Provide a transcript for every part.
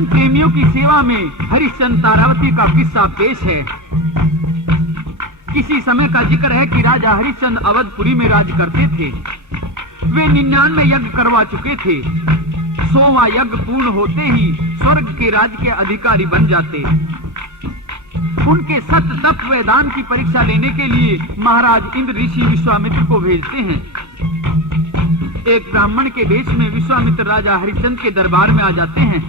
वचन प्रेमियों की सेवा में हरिश्चंद्र तारावती का किस्सा पेश है। किसी समय का जिक्र है कि राजा हरिश्चंद्र अवधपुरी में राज करते थे। वे 99 यज्ञ करवा चुके थे। 100वां यज्ञ पूर्ण होते ही स्वर्ग के राज के अधिकारी बन जाते। उनके सत्य तप व दान की परीक्षा लेने के लिए महाराज इंद्र ऋषि विश्वामित्र को भेजते हैं। एक ब्राह्मण के वेश में विश्वामित्र राजा हरिश्चंद्र के दरबार में आ जाते हैं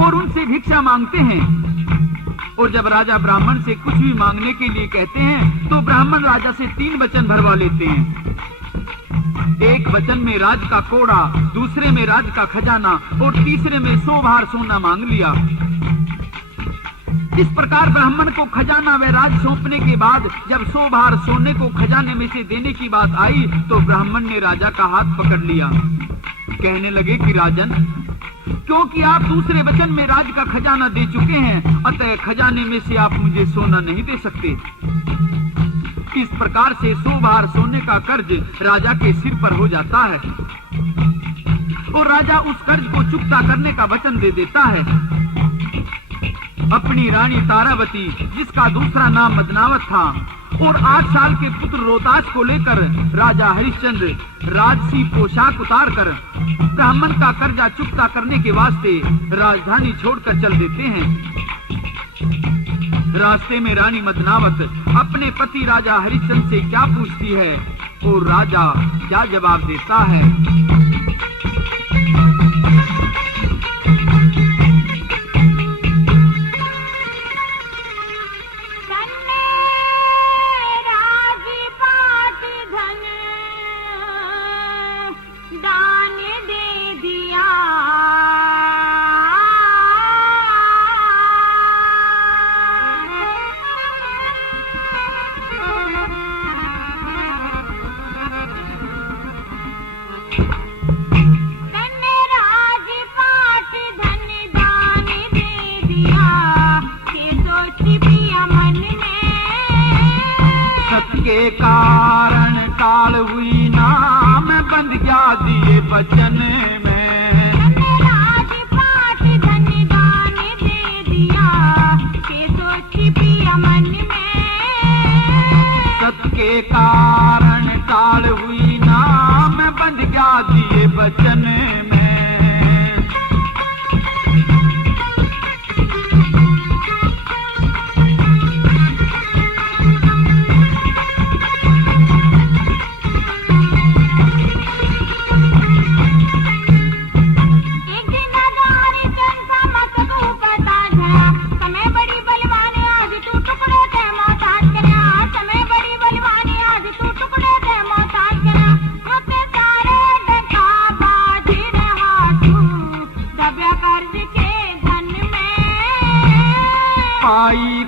और उनसे भिक्षा मांगते हैं। और जब राजा ब्राह्मण से कुछ भी मांगने के लिए कहते हैं तो ब्राह्मण राजा से 3 वचन भरवा लेते हैं। एक वचन में राज का कोड़ा, दूसरे में राज का खजाना और तीसरे में 100 भार सोना मांग लिया। इस प्रकार ब्राह्मण को खजाना व राज सौंपने के बाद जब 100 भार सोने को खजाने में से देने की बात आई तो ब्राह्मण ने राजा का हाथ पकड़ लिया। कहने लगे कि राजन, क्योंकि आप दूसरे वचन में राज का खजाना दे चुके हैं, अतः खजाने में से आप मुझे सोना नहीं दे सकते। इस प्रकार से 100 भार सोने का कर्ज राजा के सिर पर हो जाता है और राजा उस कर्ज को चुकता करने का वचन दे देता है। अपनी रानी तारावती, जिसका दूसरा नाम मदनावत था, और 8 साल के पुत्र रोहतास को लेकर राजा हरिश्चंद्र राजसी पोशाक उतार कर ब्राह्मण का कर्जा चुकता करने के वास्ते राजधानी छोड़कर चल देते हैं। रास्ते में रानी मदनावत अपने पति राजा हरिश्चंद्र से क्या पूछती है और राजा क्या जवाब देता है। के कारण टाल हुई नाम बंद गया दिए वचन में। राजपाट धन दान दे दिया के सोची पिया मन में। सत के कारण टाल हुई नाम बंद गया दिए वचन में।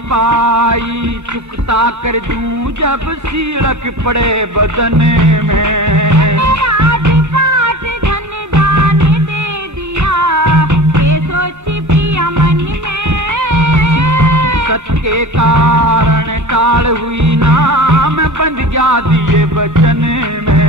पाई चुकता कर दूं जब सीरक पड़े बदन में। राजपाट धन दान दे दिया ये सोची पिया मन में। सत के कारण टाल हुई नाम बंद गया दिए वचन में।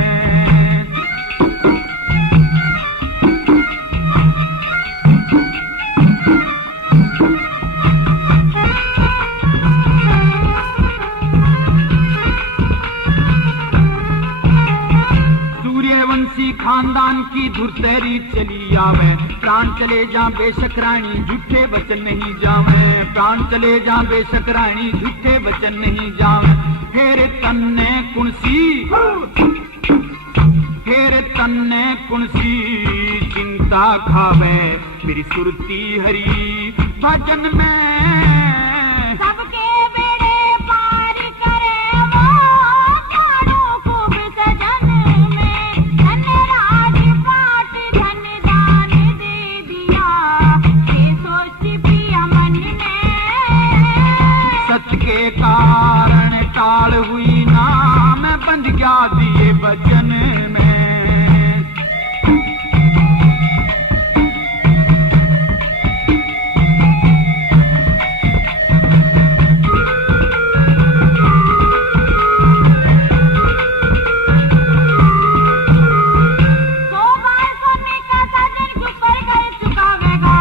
खानदान की धुरतेरी चली आवे, प्राण चले जा बेशक रानी झूठे वचन नहीं जावे। प्राण चले जा बेशक रानी झूठे वचन नहीं जावे। फेरे तन्ने कुणसी, फेरे तन्ने कुणसी चिंता खावे मेरी सुरती हरी भजन में। सबके बेड़े पार करे वो चारों खूब सजन में। धन राजपाट धन दान दे दिया ये सोच पिया मन में। सच के कारण टाल हुई नाम बंद गया दिए वचन में। सो बार सोने का साजन ऊपर कर चुका वेगा।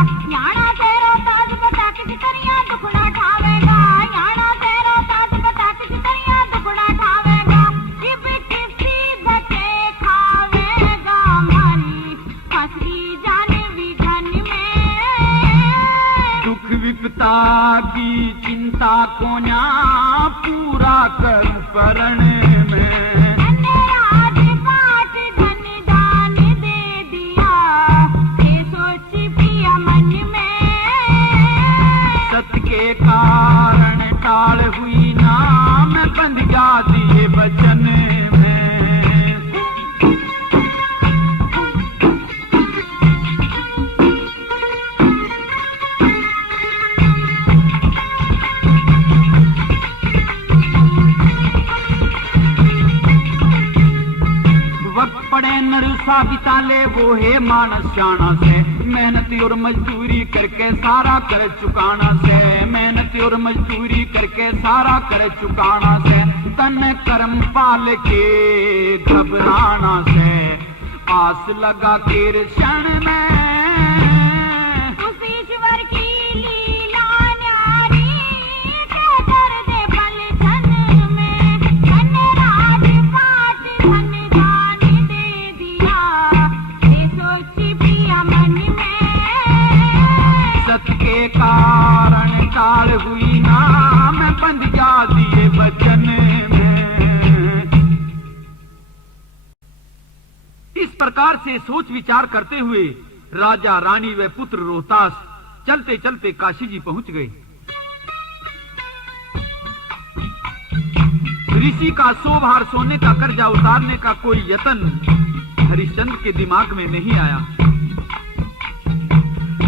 पैसा बिता ले वो है मानस शाना से, मेहनत और मजदूरी करके सारा कर चुकाना से, मेहनत और मजदूरी करके सारा कर चुकाना से, तन कर्म पाल के घबराना से, आस लगा के क्षण में उस ईश्वर की लीला न्यारी के दर्द पल क्षण में, धन राज पाट धन दान दे दिया, ये सोची प्रिया मन में, सत के कारण काल हुई ना मैं बंद जा दिए वचन में। इस प्रकार से सोच विचार करते हुए राजा रानी व पुत्र रोहतास चलते चलते काशी जी पहुंच गए। ऋषि का 100 भार सोने का कर्जा उतारने का कोई यत्न हरिश्चंद्र के दिमाग में नहीं आया।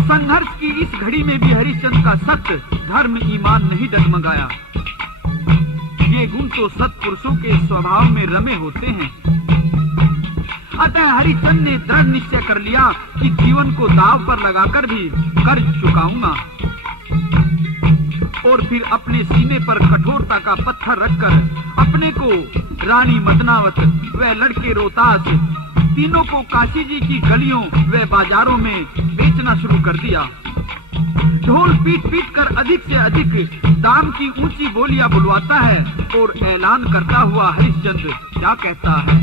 संघर्ष की इस घड़ी में भी हरिश्चंद्र का सत्य धर्म ईमान नहीं डगमगाया। ये गुण तो सत्पुरुषों के स्वभाव में रमे होते हैं। अतः हरिश्चंद्र ने दृढ़ निश्चय कर लिया कि जीवन को दांव पर लगाकर भी कर्ज चुकाऊंगा, और फिर अपने सीने पर कठोरता का पत्थर रखकर अपने को रानी मदनावत व लड़के रोहतास तीनों को काशी जी की गलियों व बाजारों में बेचना शुरू कर दिया। ढोल पीट पीट कर अधिक से अधिक दाम की ऊंची बोलियां बुलवाता है और ऐलान करता हुआ हरिश्चंद्र क्या कहता है।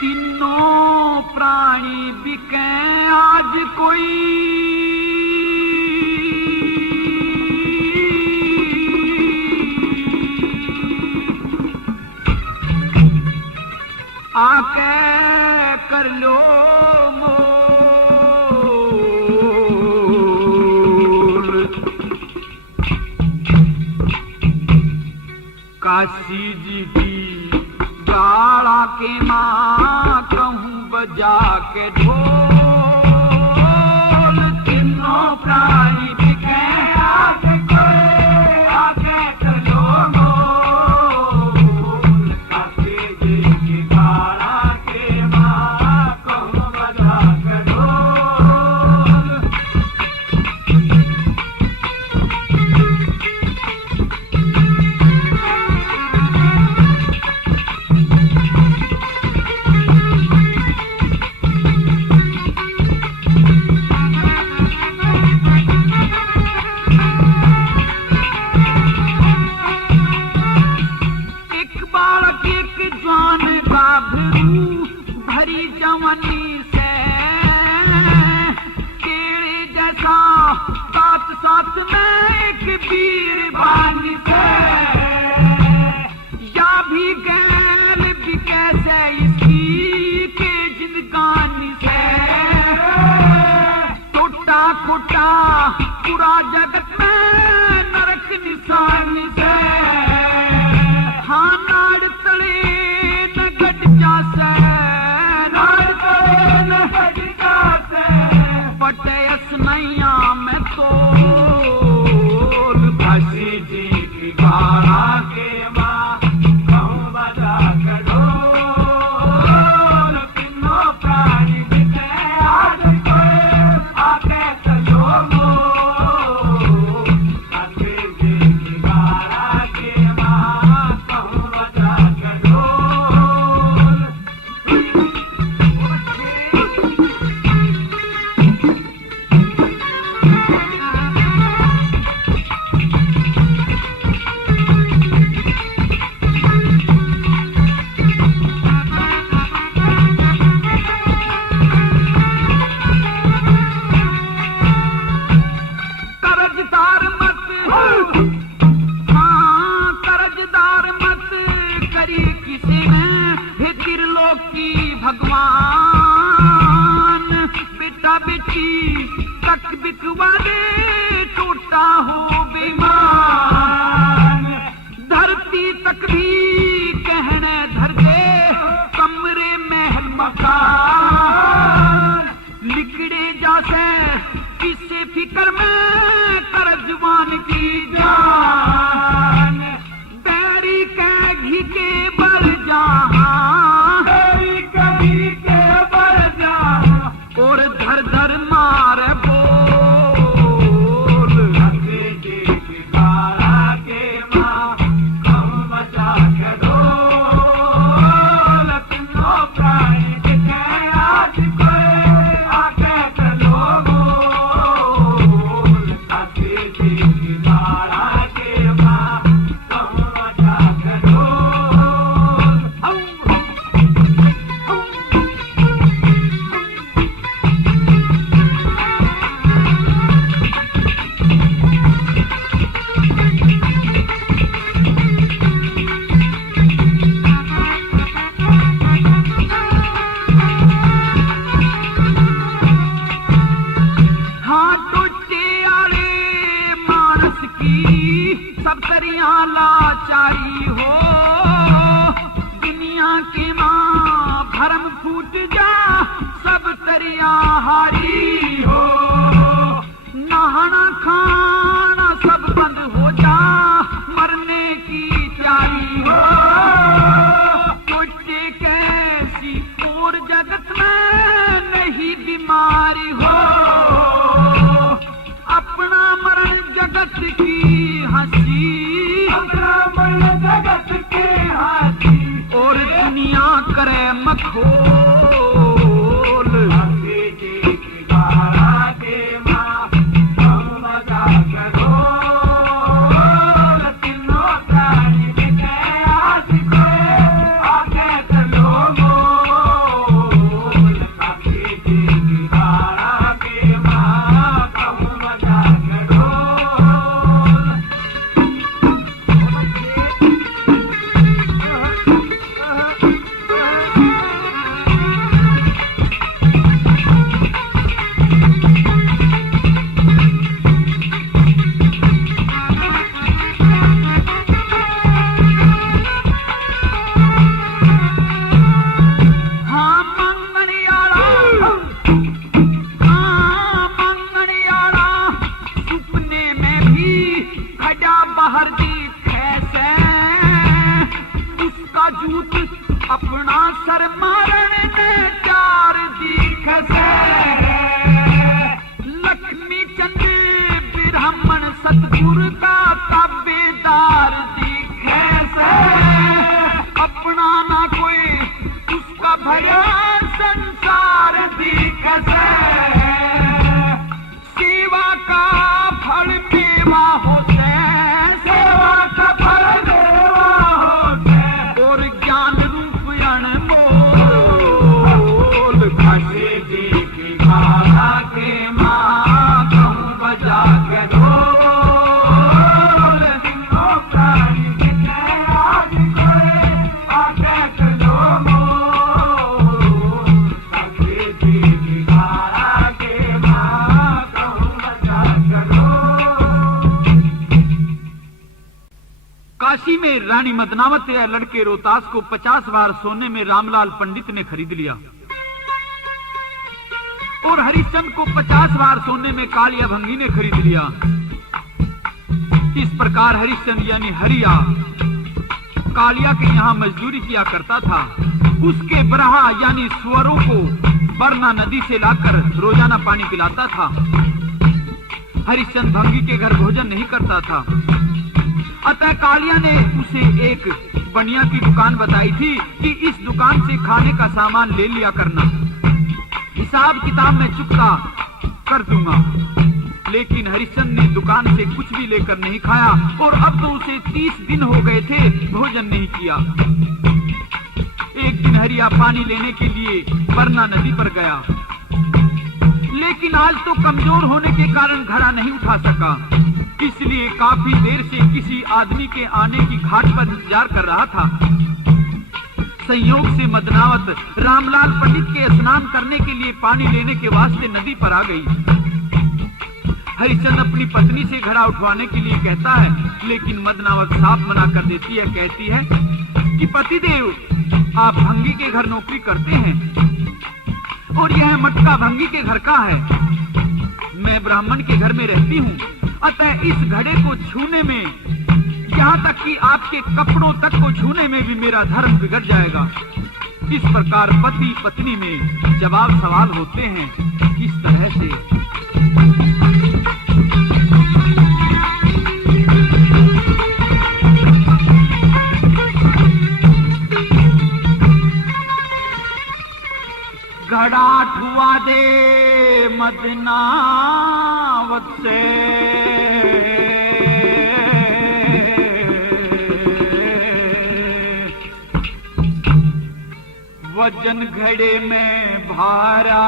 तीनों प्राणी बिके आज कोई, आके कर लो मोल, काशी जी की गाड़ा के मां कहूं बजा के ढोल, तीनों प्राणी बिके आज कोई, आके कर लो मोल, काशी जी की गाड़ा के मां कहूं बजा के ढोल। भरी जवानी से केड़े जैसा साथ साथ में एक वीर बानी से, या भी गैल भी कैसे इसकी के जिंदगानी से, टूटा फूटा पूरा जगत में नरक निशानी से, हाँ नाड़ तले न गट जासे, नाड़ तले न गट जासे, पटेस नैया में तोल, काशी जी की गाड़ा के मां कहूं बजा के ढोल, तीनों प्राणी बिके आज कोई, आके चलो मोल, काशी जी की गाड़ा के मां कहूं बजा के ढोल। कर्जदार मत, हाँ कर्जदार मत करी किसी ने, हे त्रिलोकी भगवान, बेटा बेटी तक बिकवा दे टूटा हो बेईमान, धरती तक भी कहने धर दे कमरे महल मकान, लिख ऐसी और जगत में नहीं बीमारी हो, अपना मरण जगत की हंसी, अपना मरण जगत के हंसी, और दुनिया करे मखोल। अपना सर मारण में चार दीख से, लक्ष्मी चंद ब्राह्मण सतगुरु का ताबेदार दिखे से, अपना ना कोई उसका भया संसार दिख से, सेवा का फल मेवा होते, सेवा का फल मेवा होते, और ज्ञान काशी में रानी मदनावत या लड़के रोहतास को 50 बार सोने में रामलाल पंडित ने खरीद लिया, और हरिश्चंद्र को 50 बार सोने में कालिया भंगी ने खरीद लिया। इस प्रकार हरिश्चंद्र यानी हरिया कालिया के यहाँ मजदूरी किया करता था। उसके बरहा यानी स्वरों को बरना नदी से लाकर रोजाना पानी पिलाता था। हरिश्चंद्र भंगी के घर भोजन नहीं करता था, अतः कालिया ने उसे एक बनिया की दुकान बताई थी कि इस दुकान से खाने का सामान ले लिया करना, हिसाब किताब में चुकता कर दूंगा। लेकिन हरिश्चंद्र ने दुकान से कुछ भी लेकर नहीं खाया, और अब तो उसे 30 दिन हो गए थे भोजन नहीं किया। एक दिन हरिया पानी लेने के लिए बरना नदी पर गया, लेकिन आज तो कमजोर होने के कारण घड़ा नहीं उठा सका, इसलिए काफी देर से किसी आदमी के आने की घाट पर इंतजार कर रहा था। संयोग से मदनावत रामलाल पंडित के स्नान करने के लिए पानी लेने के वास्ते नदी पर आ गई। हरिश्चंद्र अपनी पत्नी से घड़ा उठवाने के लिए कहता है, लेकिन मदनावत साफ मना कर देती है। कहती है कि पतिदेव आप भंगी के घर नौकरी करते हैं और यह मटका भंगी के घर का है, मैं ब्राह्मण के घर में रहती हूँ, अतः इस घड़े को छूने में, यहाँ तक कि आपके कपड़ों तक को छूने में भी मेरा धर्म बिगड़ जाएगा। इस प्रकार पति पत्नी में जवाब सवाल होते हैं। इस तरह से घड़ा ठुआ दे मदनावत से, वजन घड़े में भारा,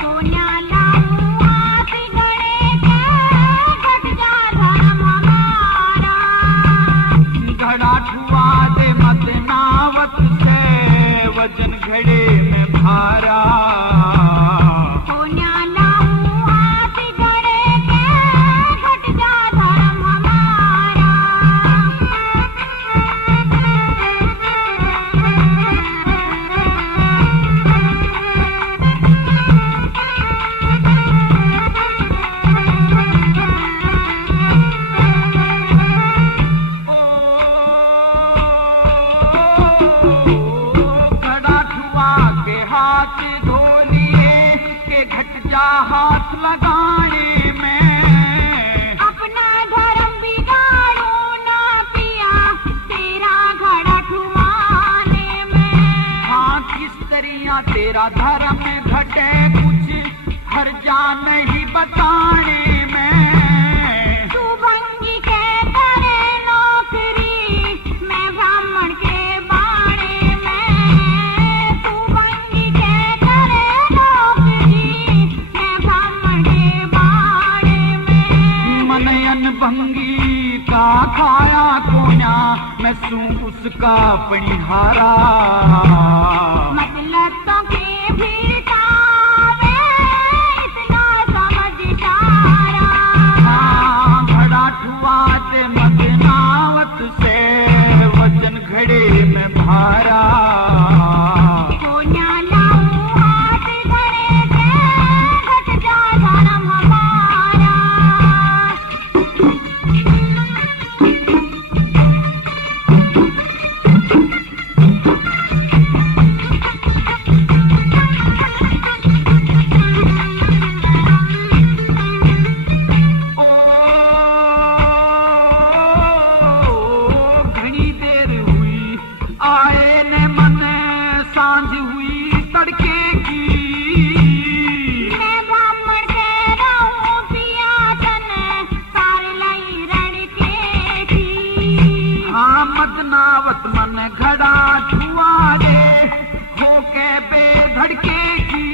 सोनिया लाऊं हाथ घड़े के, घट जा धर्म हमारा। घड़ा ठुआ दे मदनावत से, वजन घड़े में भारा, सोनिया लाऊं हाथ घड़े के, घट जा धर्म हमारा। हाथ धो लिए के घट जा हाथ लगाने में। अपना धर्म बिगाड़ो ना पिया तेरा घड़ा ठुआने में। हाँ किस तरिया तेरा धर्म घटे कुछ हर जा नहीं बताने में। तू भंगी के करे नौकरी मैं ब्राह्मण के बाणे में। तू भंगी के करे नौकरी मैं ब्राह्मण के बाणे में। मनयन भंगी का खाया कोया मैं सू उसका पणिहारा। मतलबों के भिड़कावे इतना समझ सारा। हाँ घड़ा ठुआ दे मदनावत से वचन घड़े में भारा। कोन्या लाऊं हाथ घड़े के घट जा धर्म हमारा। घनी देर हुई आए ने मन सांझ हुई तड़के की। मैं ब्राह्मण के रहूं पिया तन सार लई रणके की। हाँ मदनावत मन घड़ा छुआ दे होके बेधड़के की।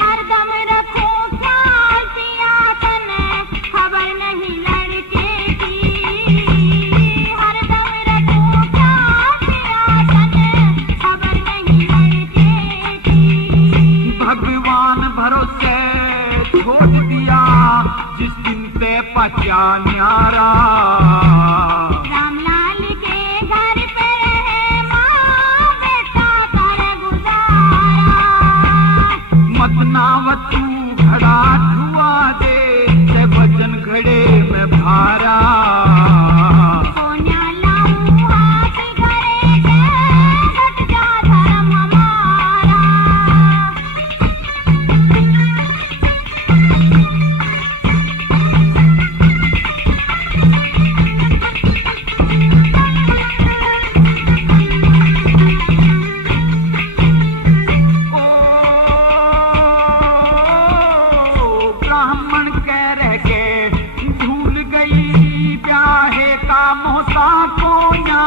हरदम रखो ख्याल पिया तन खबर नहीं लड़के की। हरदम रखो ख्याल पिया तन खबर नहीं लड़के की। भगवान भरोसे छोड़ दिया जिस दिन ते पचा न्यारा। रामलाल के घर पे रहे माँ बेटा कर गुजारा। मदनावत तू घड़ा छुआ दे ते वजन घड़े में भारा। सोनिया लाऊं हाथ घड़े के घट जा धर्म हमारा। ओ ब्राह्मण कह रह के भूल गई ब्याहे का मोसा कोया।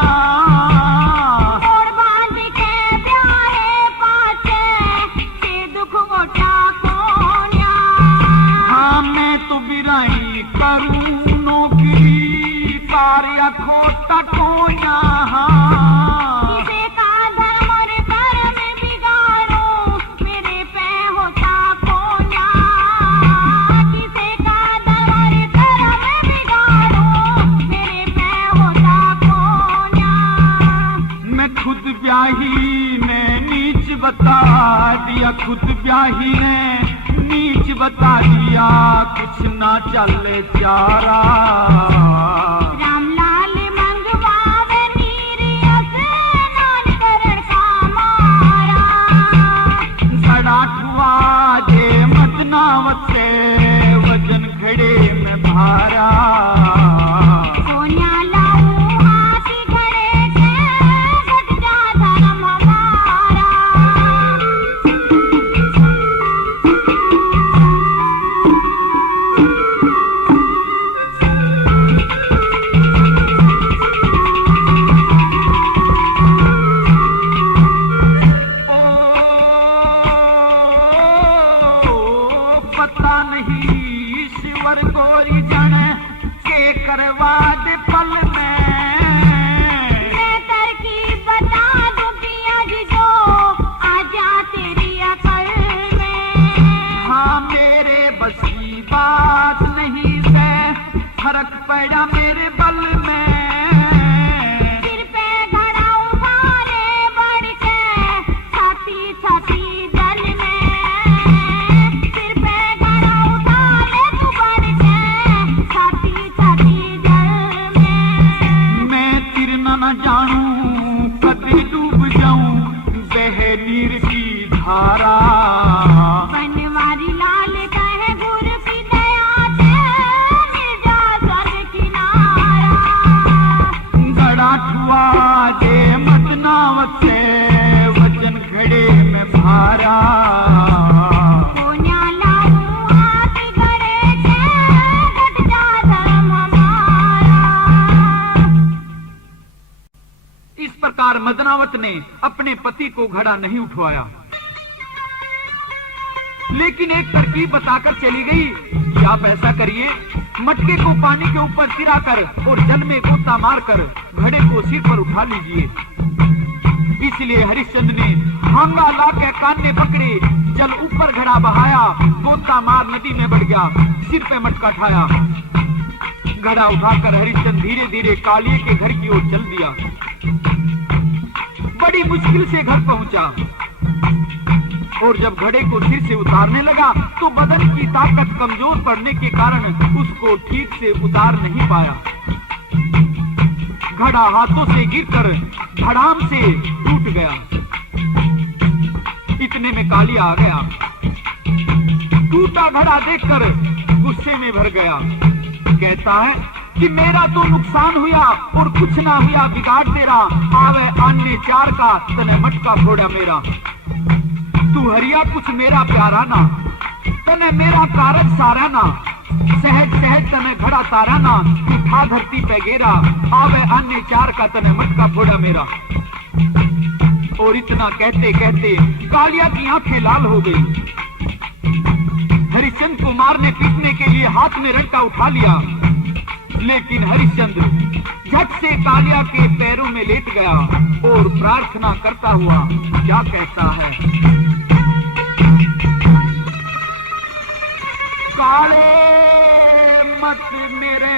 मोड़ बांध के प्यारे पाचे से दुख गोटा कोन्या। हाँ मैं तो बिराई करूं नौकरी कार्य खोटा कोया। किसे का धर्म और कर्म बिगाड़ो मेरे पे होता कोन्या। किसे का धर्म और कर्म बिगाड़ो मेरे पे होता कोन्या। मैं खुद ब्याही ने नीच बता दिया। खुद ब्याही ने नीच बता दिया कुछ ना चले चारा। रामलाल मंगवावे नीरियस नान करण का मारा। घड़ा ठुआ दे मदनावत से वजन घड़े में भारा। सोनिया लाऊं हाथ घड़े के घट जा धर्म हमारा। मदनावत ने अपने पति को घड़ा नहीं उठवाया, लेकिन एक तरकीब बताकर चली गई कि आप ऐसा करिए, मटके को पानी के ऊपर तिराकर और जल में गोता मारकर घड़े को सिर पर उठा लीजिए। इसलिए हरिश्चंद्र ने हांगा लाकर कान्ने पकड़े, जल ऊपर घड़ा बहाया, गोता मार नदी में बढ़ गया, सिर पे मटका ठाया। घड़ा उठाकर हरिश्चंद्र धीरे धीरे कालिए के घर की ओर चल दिया। बड़ी मुश्किल से घर पहुंचा और जब घड़े को सिर से उतारने लगा तो बदन की ताकत कमजोर पड़ने के कारण उसको ठीक से उतार नहीं पाया। घड़ा हाथों से गिरकर धड़ाम से टूट गया। इतने में कालिया आ गया। टूटा घड़ा देखकर गुस्से में भर गया। कहता है कि मेरा तो नुकसान हुआ और कुछ ना हुआ बिगाड़ तेरा, आवे अन्य चार का तने मटका फोड़ा मेरा। तू हरिया कुछ मेरा प्यारा ना, तने मेरा कारज सारा ना, सहज सहज तने घड़ा तारा ना, उठा धरती पे गेरा, आवे अन्य चार का तने मटका फोड़ा मेरा। और इतना कहते कहते कालिया की आंखें लाल हो गई। हरिश्चंद्र को मारने पीटने के लिए हाथ में रट्टा उठा लिया, लेकिन हरिश्चंद्र झट से कालिया के पैरों में लेट गया और प्रार्थना करता हुआ क्या कहता है, काले मत मेरे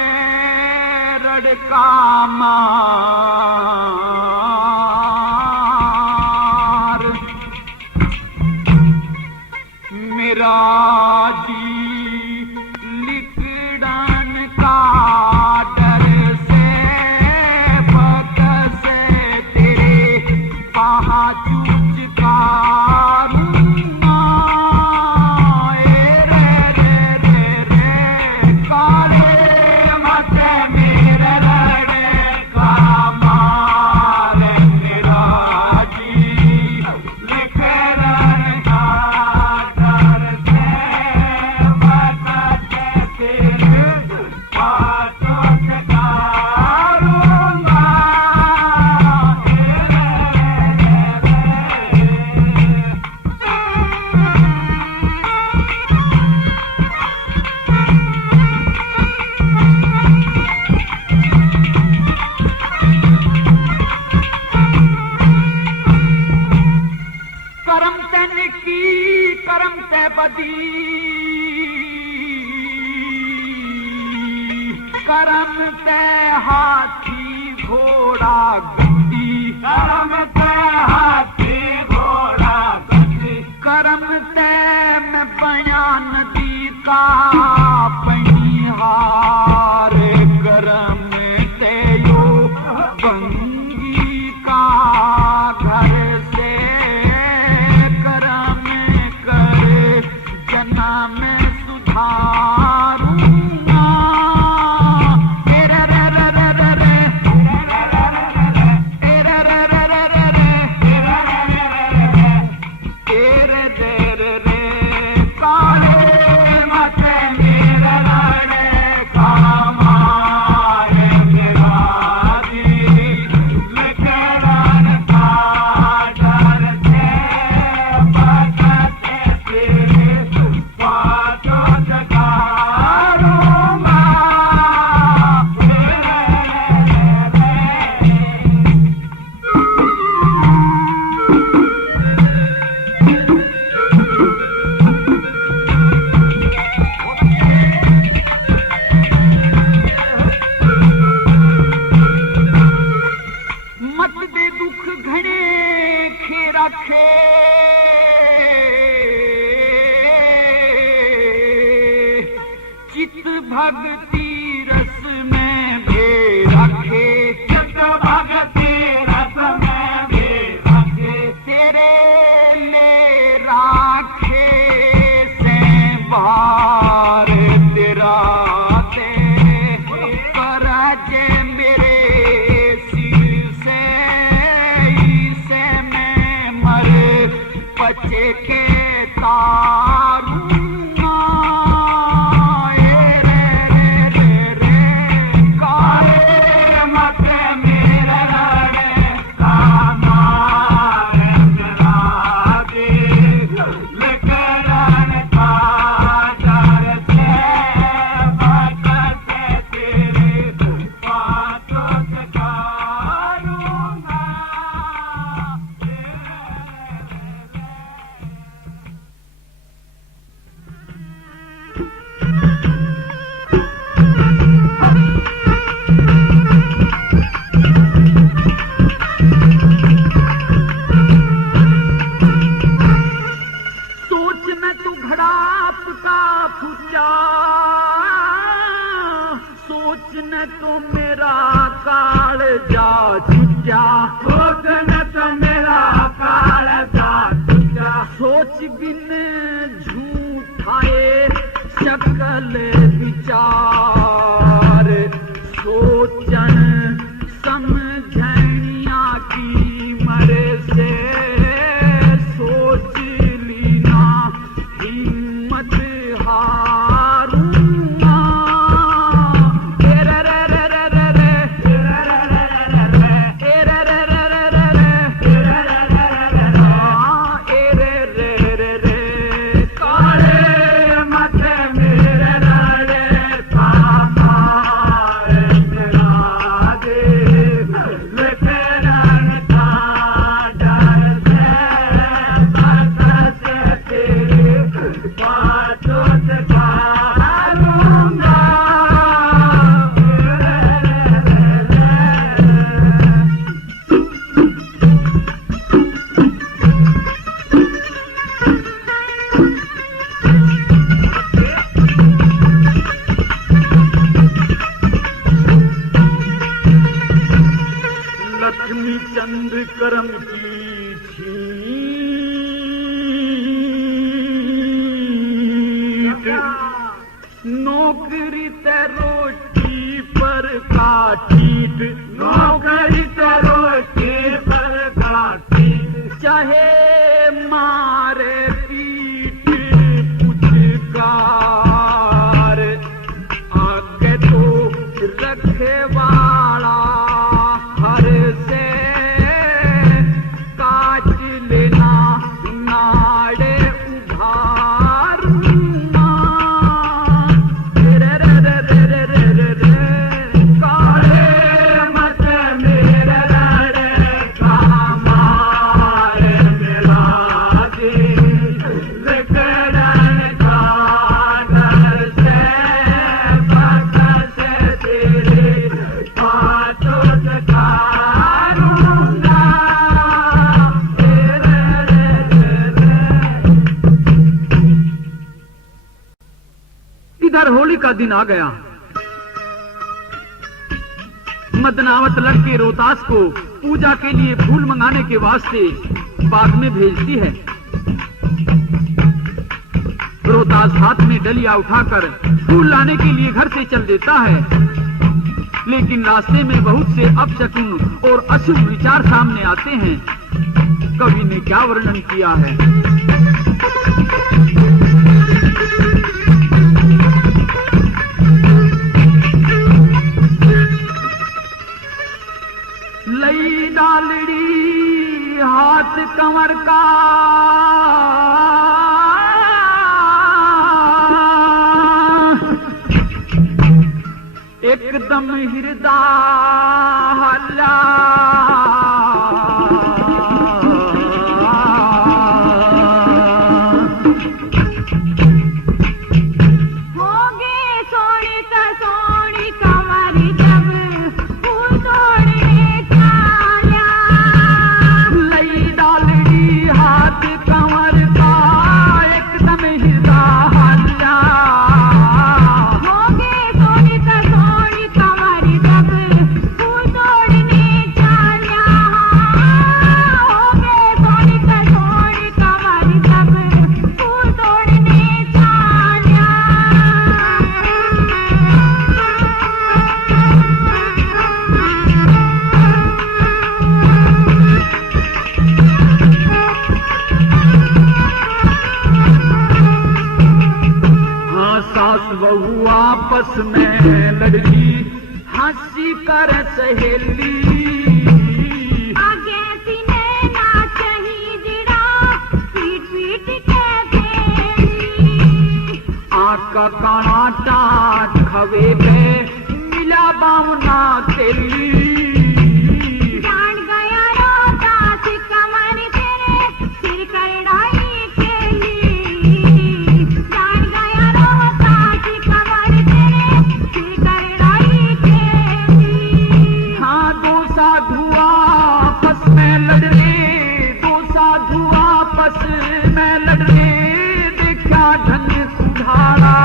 रड़का मार, मेरा जी लिकड़न का डर से पक से तेरे पहा चूच का करम ते हाथी घोड़ा गद्दी, करम ते हाथी घोड़ा गद्दी, करम ते मैं बयान दी का पनिहार, करम ते यो बंगी का घर से करम कर जन्म सुधार। चित भक्ति रस में भे रखे, चित भक्ति रस में भे रखे, तेरे ले राखे से बार तेरा दे कराजे मेरे सिर से, इसे मैं मर पचे के तारू मेरा बिन झूठाए शकल विचार, सोचन समझनिया की मरे से सोच लीना हिम्मत हारूंगा। लक्ष्मी चंद करम की छींट, नौकरी ते रोटी पर काटीट, नौकरी ते रोटी पर काटीट, चाहे मारे पीठ पुचकार, आगे तो रखे वाला हर से काट लेना नाड़े उभारूंगा। रे रे रे रे रे रे रे रे काले मत मेरे लड़े कामारे मिला दी, लिखड़न का डर से बकस तेरे पाँचों कारूंगा। इधर होली का दिन आ गया। मदनावत लड़के रोहतास को पूजा के लिए फूल मंगाने के वास्ते बाग में भेजती है। रोहतास हाथ में डलिया उठाकर फूल लाने के लिए घर से चल देता है, लेकिन रास्ते में बहुत से अपशकुन और अशुभ विचार सामने आते हैं। कवि ने क्या वर्णन किया है? लई डालड़ी हाथ कमर का, एकदम हृदय हल्ला, होगे सोनी का सोनी कमर जब फूल तोड़ने चाला, लई डालड़ी हाथ कमर का, एकदम हृदय हल्ला, होगे सोनी का सोनी कमर जब फूल तोड़ने चाला, होगे सोनी का सोनी कमर जब फूल तोड़ने हाँ सास बहू आपस में लड़की, हंसी कर सहेली, आगे सीने ना चही जिड़ा पीट पीट के देली, आँख का काना टाट खवे पे मिला बावना तेली, जान गया रोहतास कमर तेरे सिर करड़ाई केली, जान गया रोहतास कमर तेरे सिर करड़ाई केली। हाँ दो साधु आपस में लड़ रहे, दो साधु आपस में लड़ रहे, देखा ढंग सुधारा,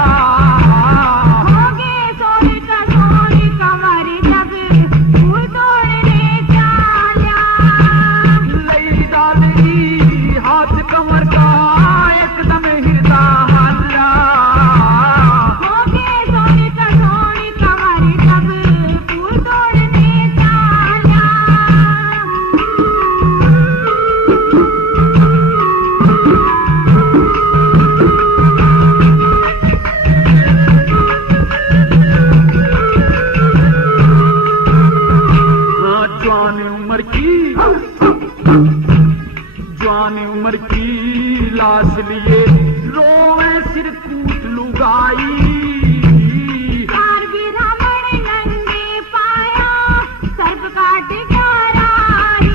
होगे सोनी का सोनी कमर जब फूल तोड़ने चाला, लई डालड़ी हाथ कमर का, जवान उम्र की लाश लिए रोवे सिर कूट लुगाई। चार बिरामण नंगे पाया सर्प काट गहराई।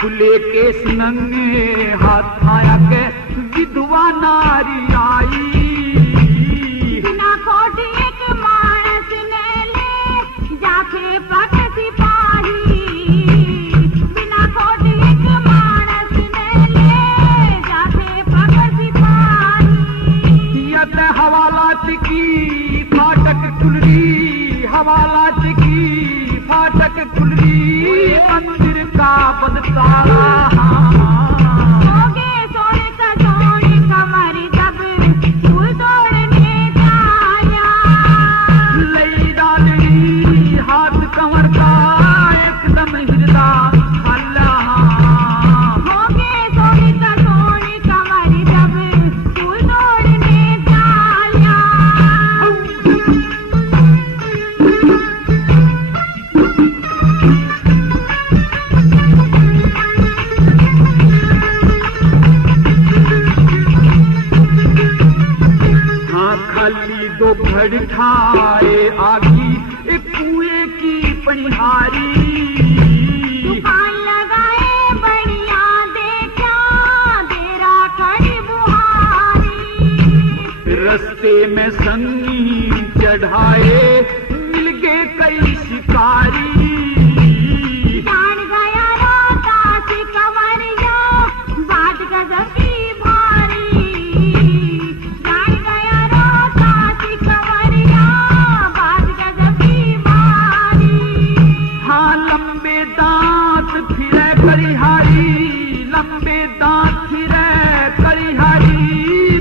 खुले केस नंगे हाथ आया के विधवा नारी आई। बिना खोट एक मानस ने ले जाके पक सिपाही। बिना खोट एक मानस ने ले जाके पक सिपाही। यत हवालात की फाटक खुलरी, हवालात की फाटक खुलरी, मंदिर का बंद ताला। होगे सोने का सोने कमर जब फूल तोड़ने जाया। लई डालड़ी हाथ कमर का एकदम हिरदा हल्ला। होगे सोने का सोने कमर जब फूल तोड़ने जाया। हाँ खाली दो घड़ ठाए आगी एक कुएं की पनिहारी। दुकान लगाए बढ़िया देखा तेरा खड़ी बुहारी। रस्ते में संगी चढ़ाए मिल गए कई शिकारी। जान गया रोता सी कंवरिया बात गजब की भारी। जान गया रोता सी कंवरिया बात गजब की भारी। हाँ लंबे दांत फिरे करिहारी, लंबे दांत फिरे करिहारी,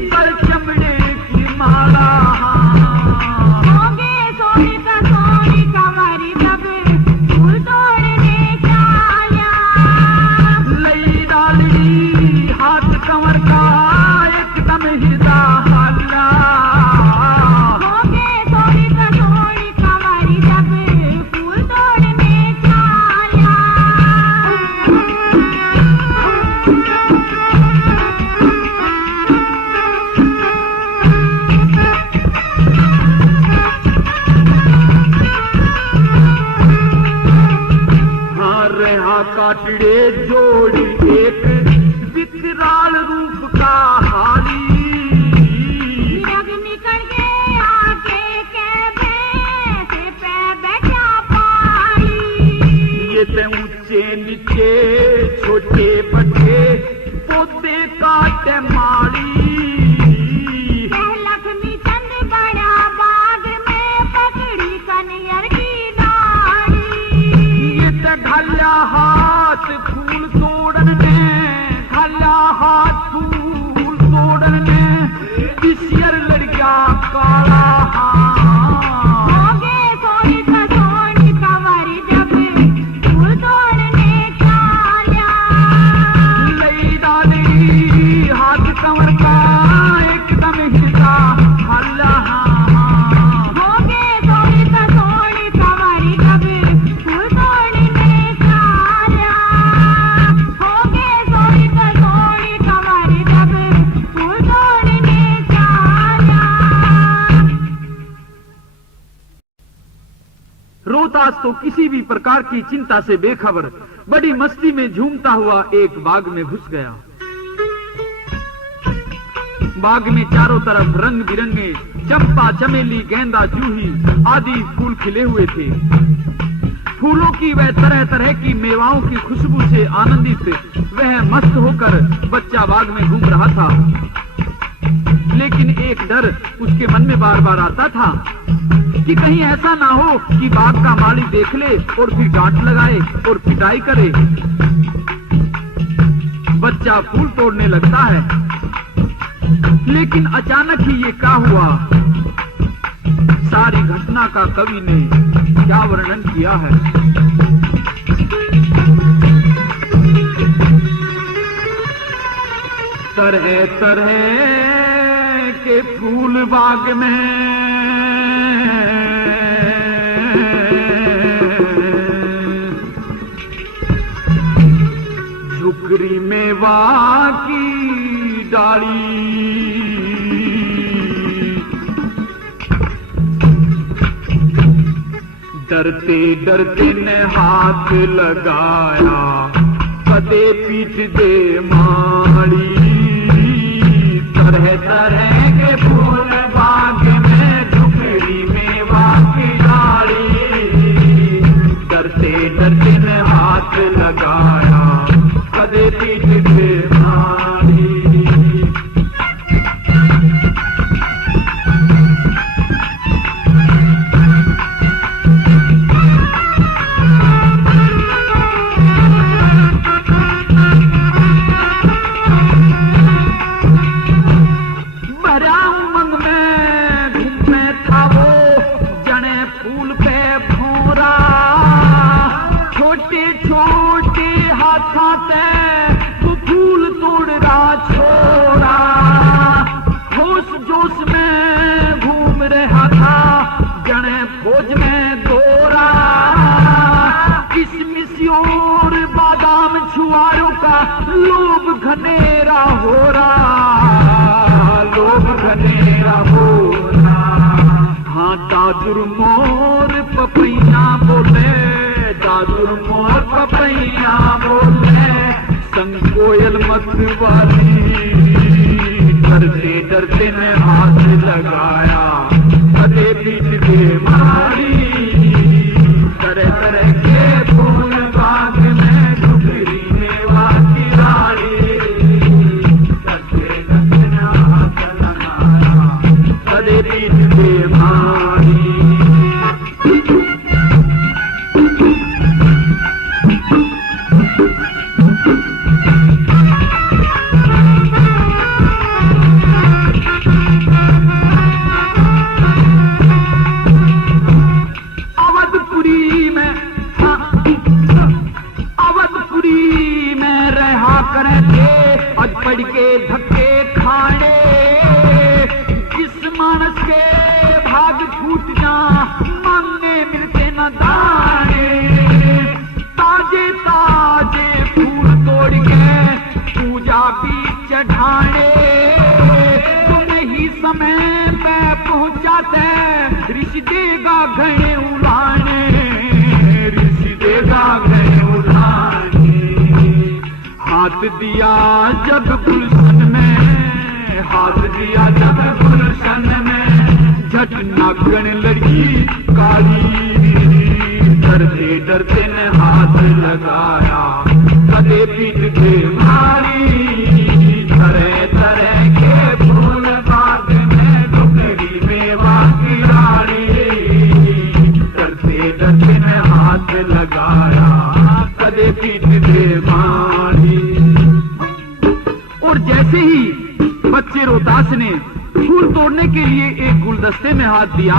पर चमड़े की माला। होगे सोने का सोने कंवरी तब फूल तोड़ने जाया। लई डालड़ी हाथ कमर का एकदम हिरदा हल्ला। होगे सोने का सोने कंवरी जब फूल तोड़ने जाया। हाँ रेहा काटड़े जोड़ी एक विकराल रूप का हाली। जग निकल गए आगे के भैंसे पे बैठा पाली। ये ते ऊंचे नीचे छोटे बड़े पोते काटे माली। कह लक्ष्मी चंद बड़ा बाग में पकड़ी कनियर की नाड़ी। ये ते ढाल्या हाथ फूल तोड़न में, ढाल्या हाथ फूल तोड़न में, किसियर लड़का काला। होगे सोने का सोने कंवरी जब फूल तोड़ने जाया। लई डाली हाथ कमर का एकदम हिरदा हल्ला। होगे सोने का सोने कंवरी जब फूल तोड़ने जाया। होगे सोने का सोने कंवरी जब फूल तोड़ने जाया। रोहतास तो किसी भी प्रकार की चिंता से बेखबर बड़ी मस्ती में झूमता हुआ एक बाग में घुस गया। बाग में चारों तरफ रंग बिरंगे चंपा, चमेली, गेंदा, जूही आदि फूल खिले हुए थे। फूलों की वह तरह तरह की मेवाओं की खुशबू से आनंदित वह मस्त होकर बच्चा बाग में घूम रहा था। लेकिन एक डर उसके मन में बार बार आता था कि कहीं ऐसा ना हो कि बाग का माली देख ले और फिर डांट लगाए और पिटाई करे। बच्चा फूल तोड़ने लगता है, लेकिन अचानक ही ये क्या हुआ। सारी घटना का कवि ने क्या वर्णन किया है। तरह तरह के फूल बाग में झुक झुकरी मेवा की डाली। डरते डरते ने हाथ लगाया, कदे पीठ दे माड़ी। तरह तरह के फूल बाग में झुकरी मेवा की डाली। डरते डरते ने हाथ लगाया, कदे पीठ दे माड़ी। लोभ घनेरा हो रहा, लोभ घनेरा हो रहा। हाँ दादुर मोर पपैया बोले, दादुर मोर पपैया बोले, संग कोयल मत वाली। डरते डरते ने हाथ लगाया, कदे पीठ दे मारी। तरह तरह के फूल बाग में झुकरी मेवा की डाली। डरते डरते ने हाथ लगाया, कदे पीठ दे मारी। पड़ के धक्के खाने, जिस मानस के भाग फूट जा, मांगने मिलते न दाने। ताजे ताजे फूल तोड़ के पूजा भी चढ़ाने, तुम्हें ही समय पे पहुंचाते ऋषि देगा घने उलाने, ऋषि देगा घने उलाने। हाथ दिया जब गुलशन में, हाथ दिया जब गुलशन में, झट नागन लड़की काली। डरते डरते ने हाथ लगाया, कदे पीठ दे मारी। तरह तरह के फूल बाग में झुकरी मेवा की डाली। डरते डरते ने हाथ लगाया, कदे पीठ दे मारी। और जैसे ही बच्चे रोहतास ने फूल तोड़ने के लिए एक गुलदस्ते में हाथ दिया,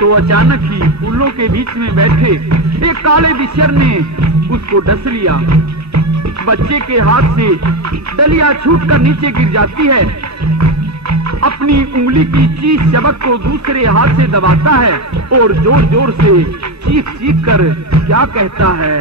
तो अचानक ही फूलों के बीच में बैठे एक काले बिच्छर ने उसको डस लिया। बच्चे के हाथ से डलिया छूटकर नीचे गिर जाती है। अपनी उंगली की चीख चबक को दूसरे हाथ से दबाता है और जोर जोर से चीख चीख कर क्या कहता है।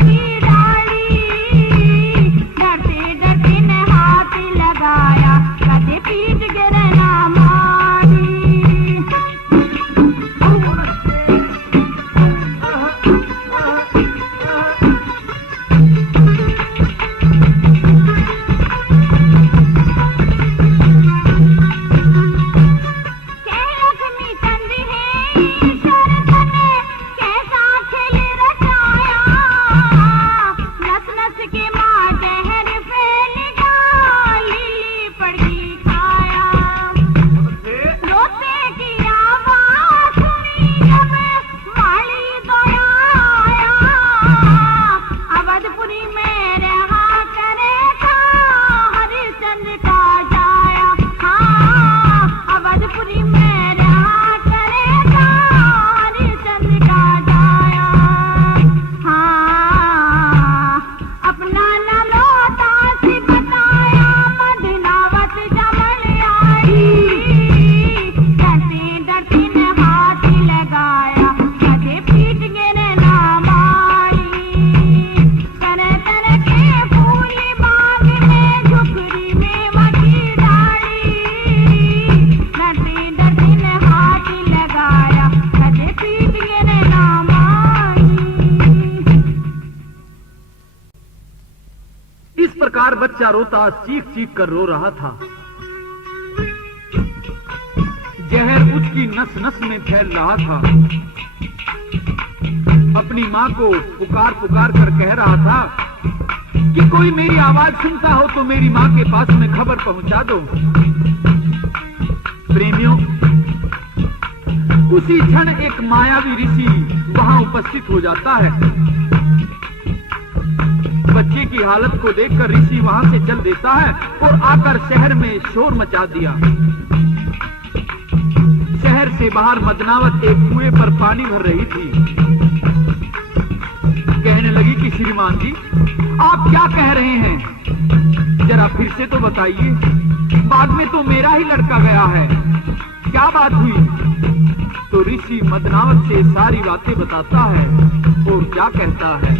की डाली। अवधपुरी में रहा करे था हरिश्चंद्र का जाया। हाँ, अवधपुरी में रहा करे था हरिश्चंद्र का जाया। हाँ, अपना नलोता से बताया मदनावत जमन आई। डरते डरते ने हाथ लगाया कदे पीट गिरे ना मारी। तरह तरह के फूल बाग में झुकरी में मची डाली। डरते डरते ने हाथ लगाया कदे पीट गिरे ना मारी। इस प्रकार बच्चा रोता चीख चीख कर रो रहा था। जहर उसकी नस नस में फैल रहा था। अपनी माँ को पुकार पुकार कर कह रहा था कि कोई मेरी आवाज सुनता हो तो मेरी माँ के पास में खबर पहुंचा दो। प्रेमियों, उसी क्षण एक मायावी ऋषि वहां उपस्थित हो जाता है। बच्चे की हालत को देखकर ऋषि वहां से चल देता है और आकर शहर में शोर मचा दिया। शहर से बाहर मदनावत एक कुएं पर पानी भर रही थी। कहने लगी कि श्रीमान जी, आप क्या कह रहे हैं? जरा फिर से तो बताइए। बाद में तो मेरा ही लड़का गया है, क्या बात हुई? तो ऋषि मदनावत से सारी बातें बताता है और क्या कहता है।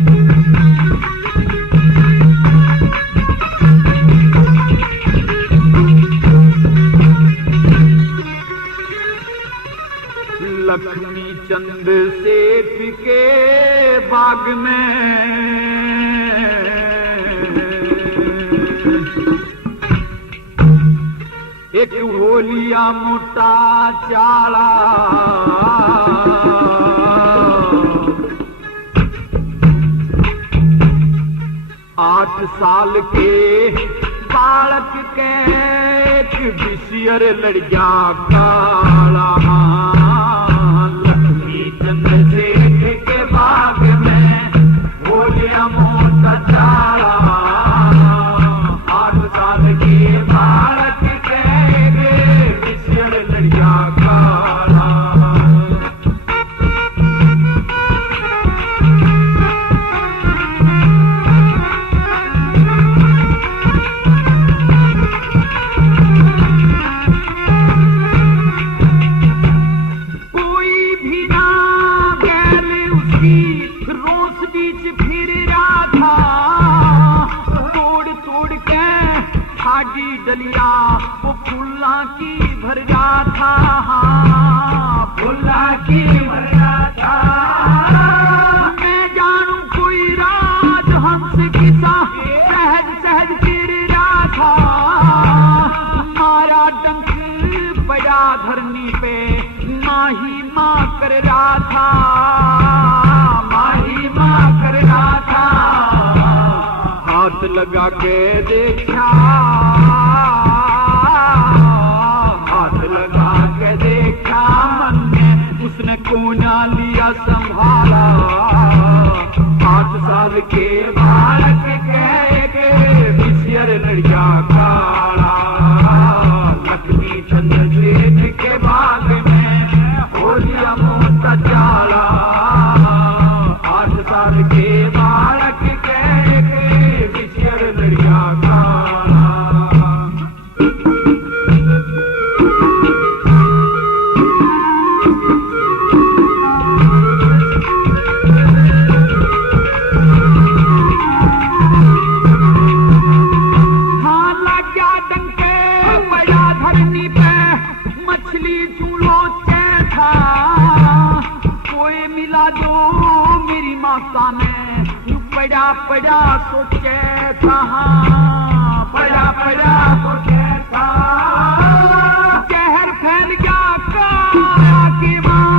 लक्ष्मी चंद सेठ के बाग में एक होलिया मोटा चाला। 8 साल के बालक के एक बिसियर लड़िया काला। लक्ष्मी चंद्र सेठ के बाग में होलिया मोटा चाला। 8 साल के बालक के एक बिसियर लड़िया काला। डलिया वो फूला की भर रहा था। फूला की भर रहा था। मैं जानू कोई राज हंस किसा सहज सहज फिर रहा था। मारा डंक बड़ा धरनी पे माही माँ कर रहा था। माही माँ कर रहा था। हाथ लगा के देखा, हाथ लगा के देखा मन में उसने कोना लिया संभाला। 8 साल के बालक के बिसियर लड़िया काला। लक्ष्मी चंद्र सेठ के बाग में होलिया मोटा चाला। 8 साल के बालक के बिसियर लड़िया काला। पड़ा सोचे था। पड़ा पड़ा सोचे था। जहर फैल गया काया की माँ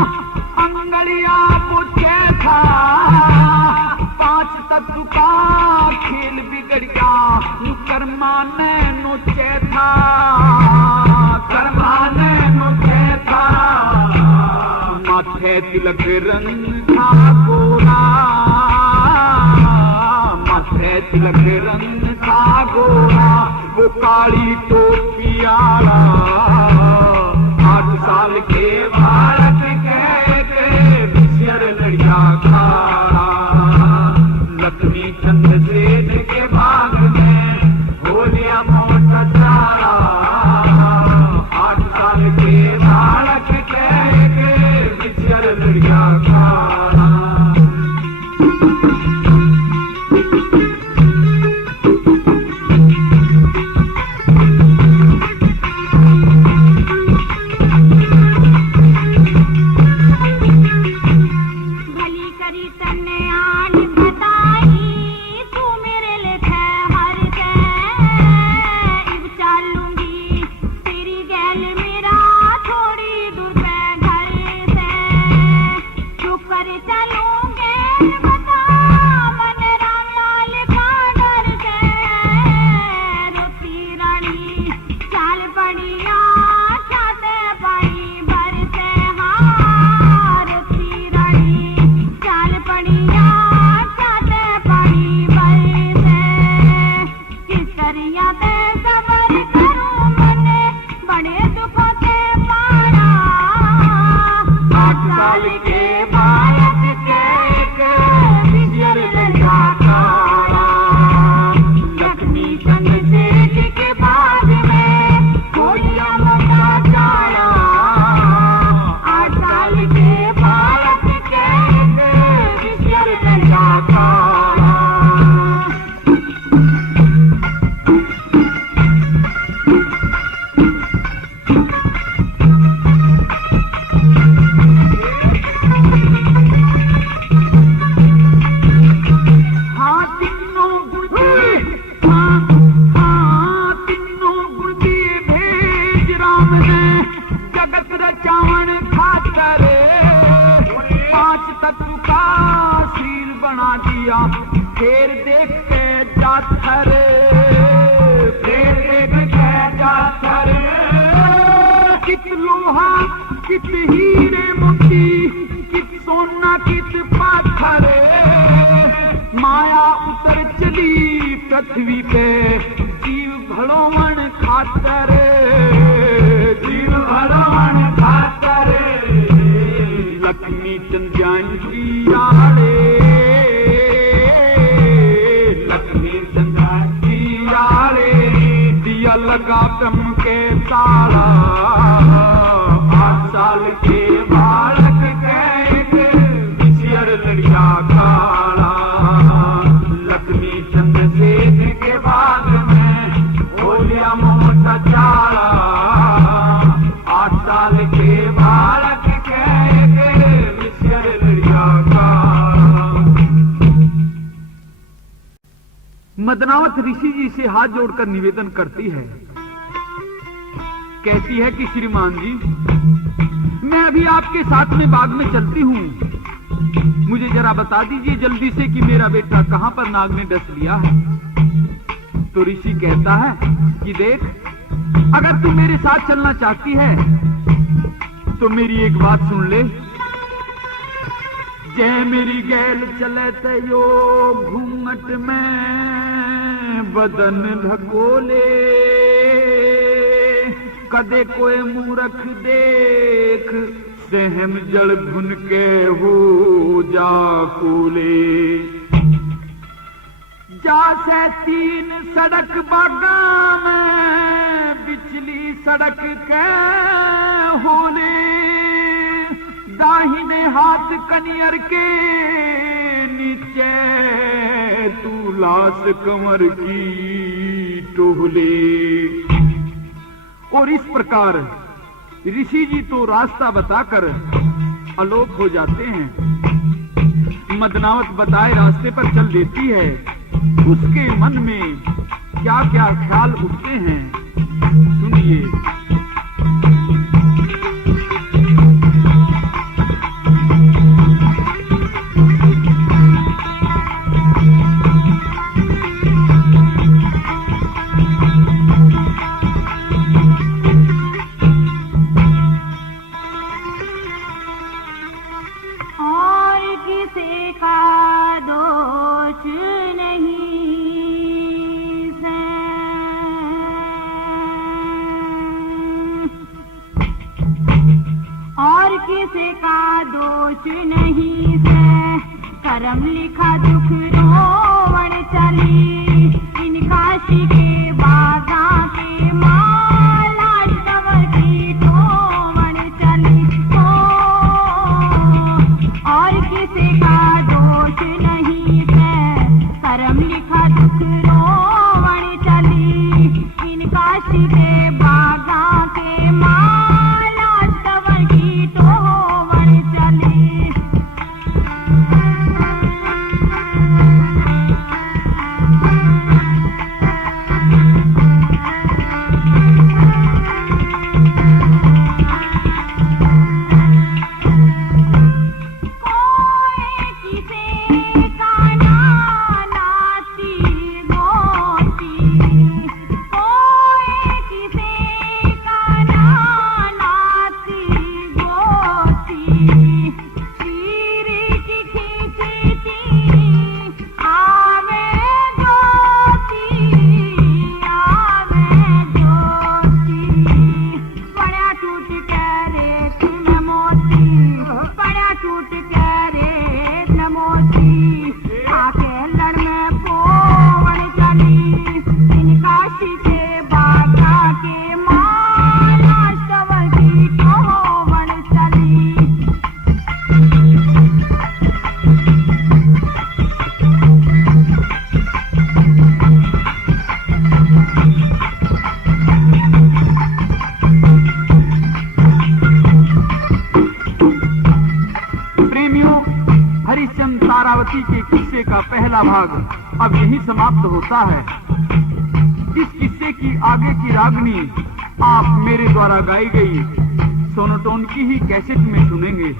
अंगलिया पूछे था। 5 तत्व का खेल बिगड़ गया कर्मा ने नोचे था। कर्मा ने नोचे था। माथे तिलक रंग था गोरा। तिलक रंग था गोरा, वो काली टोपी आला। 8 साल के बालक के बिछड़ लड़िया खारा। लक्ष्मी चंद सेठ के भाग में हो लिया मोटा चारा। 8 साल के बालक के बिछड़ लड़िया खारा। पृथ्वी पे जीव भड़ोवन खातर, जीव भड़ोवन खातर। लक्ष्मी चंद जानकी आले, लक्ष्मी चंद जानकी आले। दिया लगा ब्रह्म के ताला। 8 साल के बालक के बिछड़ लड़िया खाला। लक्ष्मी चंद सेठ के बाग में हो लिया मोटा चारा। 8 साल के बालक के बिछड़ लड़िया खाला। मदनावत ऋषि जी से हाथ जोड़कर निवेदन करती है, कहती है कि श्रीमान जी, मैं अभी आपके साथ में बाग में चलती हूँ। मुझे जरा बता दीजिए जल्दी से कि मेरा बेटा कहां पर नाग ने डस लिया है। तो ऋषि कहता है कि देख, अगर तू मेरे साथ चलना चाहती है तो मेरी एक बात सुन ले। जय मेरी गैल चले तयो घूंघट में बदन ढकोले। कदे कोई मूरख देख सहम जल भुन के हो जा कूले। जासे 3 सड़क बागा में बिचली सड़क के होले। दाहिने हाथ कनियर के नीचे तू लाश कमर की टोहले। और इस प्रकार ऋषि जी तो रास्ता बताकर अलोप हो जाते हैं। मदनावत बताए रास्ते पर चल देती है। उसके मन में क्या क्या ख्याल उठते हैं, सुनिए। और किसी का दोष नहीं, किसे का दोष नहीं है, करम लिखा दुख रोवण चली, इन काशी के बागा के माला तवर की ठोवण चली। हो और किसे का दोष नहीं है, करम लिखा दुख रोवण चली, इन काशी के बागा के माला तवर की ठोवण चली। हरिश्चंद्र तारावती के किस्से का पहला भाग अब यही समाप्त होता है। इस किस्से की आगे की रागनी आप मेरे द्वारा गाई गई सोनोटोन की ही कैसेट में सुनेंगे।